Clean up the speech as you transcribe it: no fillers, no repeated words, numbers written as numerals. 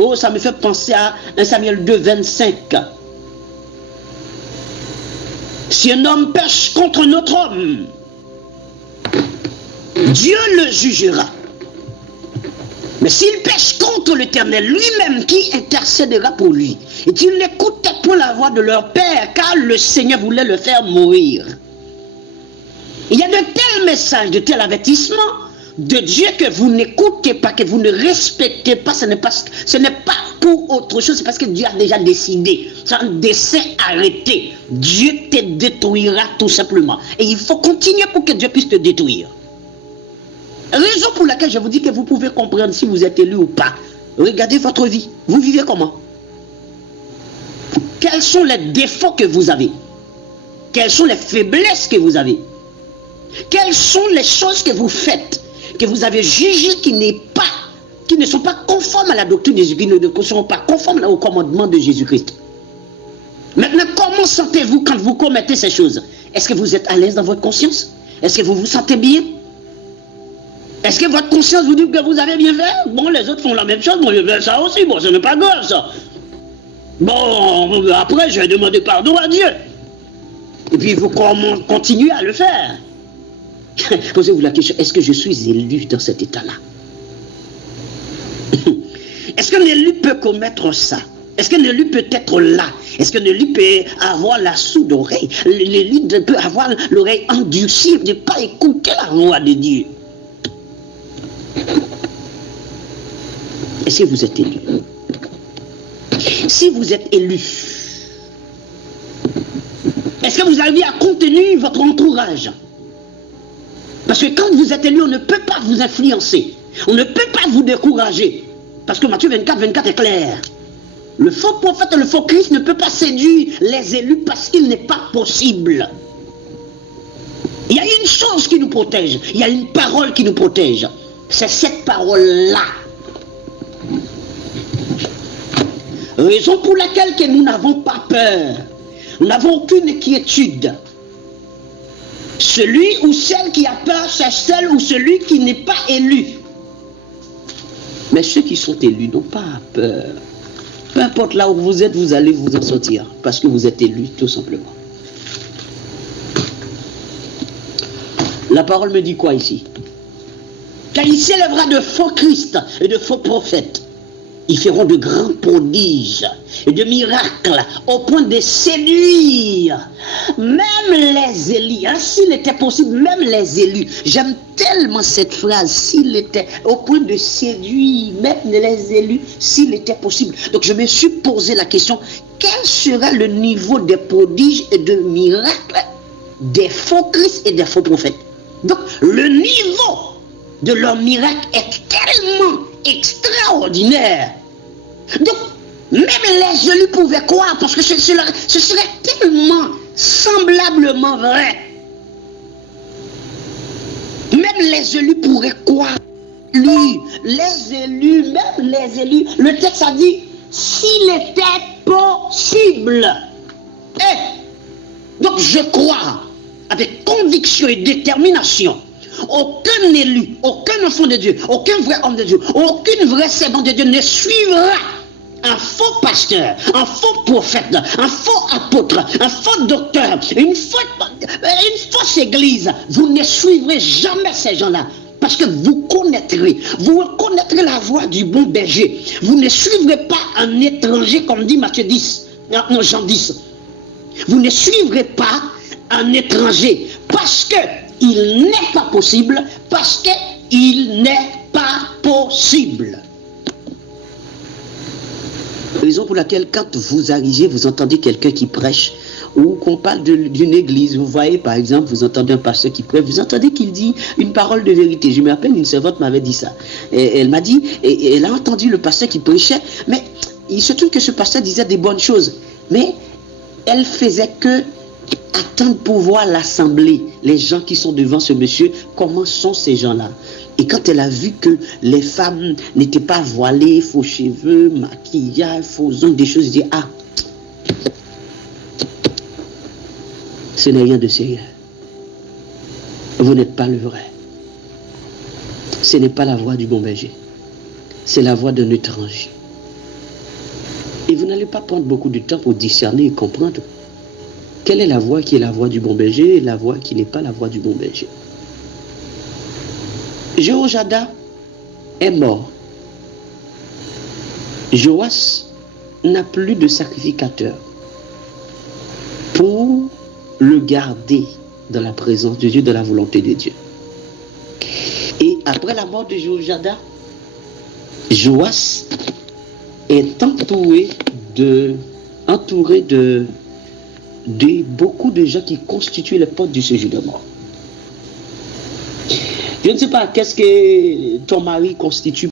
Oh, ça me fait penser à 1 Samuel 2, 25. Si un homme pêche contre un autre homme, Dieu le jugera. Mais s'il pêche contre l'Éternel, lui-même qui intercédera pour lui, et qu'il n'écoutait point la voix de leur père, car le Seigneur voulait le faire mourir. Il y a de tels messages, de tels avertissements de Dieu que vous n'écoutez pas, que vous ne respectez pas. Ce n'est pas pour autre chose, c'est parce que Dieu a déjà décidé. C'est un dessein arrêté. Dieu te détruira tout simplement. Et il faut continuer pour que Dieu puisse te détruire. Raison pour laquelle je vous dis que vous pouvez comprendre si vous êtes élu ou pas. Regardez votre vie. Vous vivez comment? Quels sont les défauts que vous avez? Quelles sont les faiblesses que vous avez? Quelles sont les choses que vous faites, que vous avez jugées qui ne sont pas conformes à la doctrine de Jésus, qui ne sont pas conformes au commandement de Jésus-Christ? Maintenant, comment sentez-vous quand vous commettez ces choses? Est-ce que vous êtes à l'aise dans votre conscience? Est-ce que vous vous sentez bien? Est-ce que votre conscience vous dit que vous avez bien fait? Bon, les autres font la même chose, bon, je vais ça aussi, bon, ce n'est pas grave ça. Bon, après, je vais demander pardon à Dieu. Et puis, vous continuez à le faire. Posez-vous la question, est-ce que je suis élu dans cet état-là? Est-ce qu'un élu peut commettre ça? Est-ce qu'un élu peut être là? Est-ce qu'un élu peut avoir la sourde oreille? L'élu peut avoir l'oreille endurcie, de ne pas écouter la voix de Dieu. Est-ce que vous êtes élu? Si vous êtes élu, est-ce que vous arrivez à contenir votre entourage? Parce que quand vous êtes élu, on ne peut pas vous influencer. On ne peut pas vous décourager. Parce que Matthieu 24, 24 est clair. Le faux prophète et le faux Christ ne peut pas séduire les élus parce qu'il n'est pas possible. Il y a une chose qui nous protège. Il y a une parole qui nous protège. C'est cette parole-là. Raison pour laquelle que nous n'avons pas peur. Nous n'avons aucune inquiétude. Celui ou celle qui a peur, c'est celle ou celui qui n'est pas élu. Mais ceux qui sont élus n'ont pas peur. Peu importe là où vous êtes, vous allez vous en sortir. Parce que vous êtes élus, tout simplement. La parole me dit quoi ici? Car il s'élèvera de faux Christ et de faux prophètes. Ils feront de grands prodiges et de miracles au point de séduire même les élus. Hein, s'il était possible, même les élus. J'aime tellement cette phrase. S'il était au point de séduire même les élus, s'il était possible. Donc je me suis posé la question, quel sera le niveau des prodiges et de miracles des faux Christ et des faux prophètes? Donc le niveau de leur miracle est tellement extraordinaire. Donc, même les élus pouvaient croire, parce que ce serait tellement semblablement vrai. Même les élus pourraient croire. Lui, les élus, même les élus, le texte a dit, s'il était possible. Donc je crois, avec conviction et détermination, aucun élu, aucun enfant de Dieu, aucun vrai homme de Dieu, aucune vraie servante de Dieu ne suivra un faux pasteur, un faux prophète, un faux apôtre, un faux docteur, une fausse église. Vous ne suivrez jamais ces gens-là. Parce que vous reconnaîtrez la voix du bon berger. Vous ne suivrez pas un étranger, comme dit Matthieu 10, non, Jean 10. Vous ne suivrez pas un étranger parce que il n'est pas possible, parce qu'il n'est pas possible. Raison pour laquelle quand vous arrivez, vous entendez quelqu'un qui prêche, ou qu'on parle d'une église, vous voyez par exemple, vous entendez un pasteur qui prêche, vous entendez qu'il dit une parole de vérité. Je me rappelle, une servante m'avait dit ça. Et elle m'a dit, et elle a entendu le pasteur qui prêchait, mais il se trouve que ce pasteur disait des bonnes choses, mais elle faisait que attendre pour voir l'assemblée, les gens qui sont devant ce monsieur, comment sont ces gens-là. Et quand elle a vu que les femmes n'étaient pas voilées, faux cheveux, maquillage, faux ongles, des choses, elle dit, ah, ce n'est rien de sérieux. Vous n'êtes pas le vrai. Ce n'est pas la voix du bon berger. C'est la voix d'un étranger. Et vous n'allez pas prendre beaucoup de temps pour discerner et comprendre quelle est la voix qui est la voix du bon berger et la voix qui n'est pas la voix du bon berger. Jéhoiada est mort. Joas n'a plus de sacrificateur pour le garder dans la présence de Dieu, dans la volonté de Dieu. Et après la mort de Jéhoiada, Joas est entouré de beaucoup de gens qui constituent les portes du séjour de mort. Je ne sais pas qu'est-ce que ton mari constitue